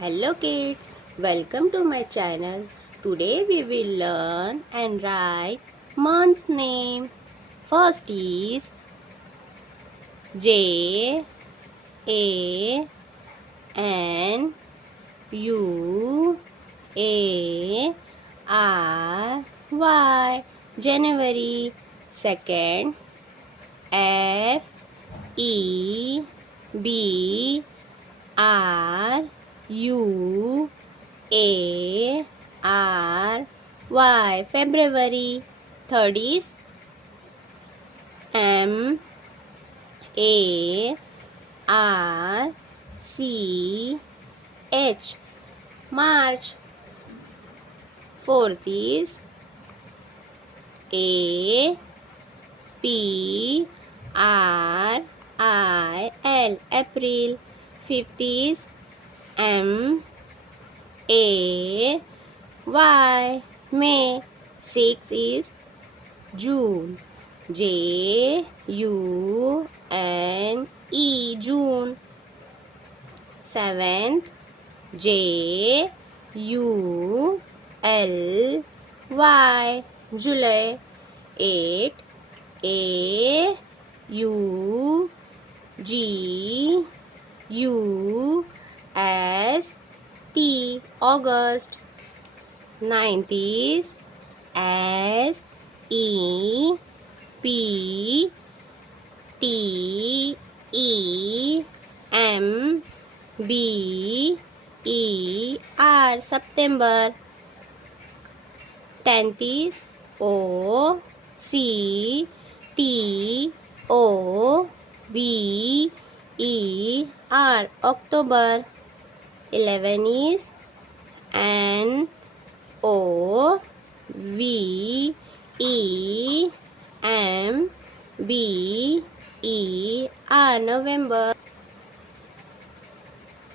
Hello kids, welcome to my channel. Today we will learn and write month's name. First is J A N U A R Y, January. Second, F E B R U A R Y, February. Third is M A R C H, March. Fourth is A P R I L, April. Fifth is M A Y, May. Sixth is June, J U N E, June. Seventh, J U L Y, July. Eighth, A U G U S T, August. Ninth is S E P T E M B E R, September. Tenth is O C T O B E R, October. 11 is N O V E M B E R, November.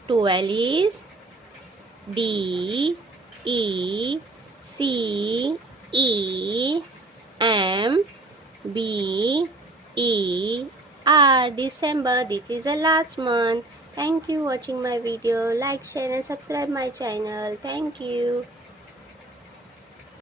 12 is D E C E M B E R, December. This is the last month. Thank you for watching my video. Like, share and subscribe my channel. Thank you.